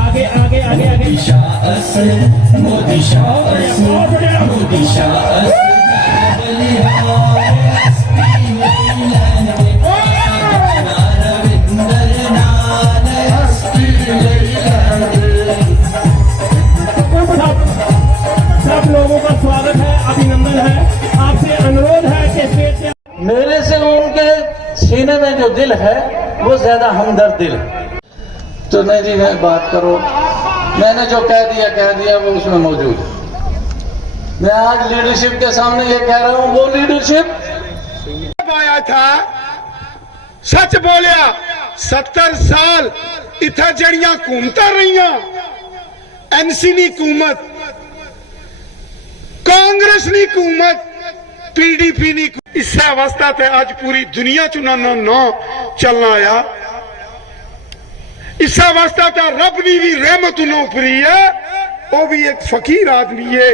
आगे आगे आगे आगे मोदी सब लोगों का स्वागत है, अभिनंदन है। आपसे अनुरोध है कि स्टेज से मेरे से उनके सीने में जो दिल है वो ज्यादा हमदर्द दिल है। तो नहीं जी मैं बात करो, मैंने जो कह दिया वो उसमें मौजूद है। मैं आज लीडरशिप के सामने ये कह रहा हूँ, वो लीडरशिप आया था सच बोलिया 70 साल इतना जड़ियां घूमता रहिया एनसी नी हुकूमत, कांग्रेस नी हुकूमत, पीडीपी नी। इस अवस्था ते आज पूरी दुनिया च उन्होंने ना चलना आया। इस अवस्था ते रब दी भी रहमत उन्होंने उपरी है। वो भी एक फकीर आदमी है।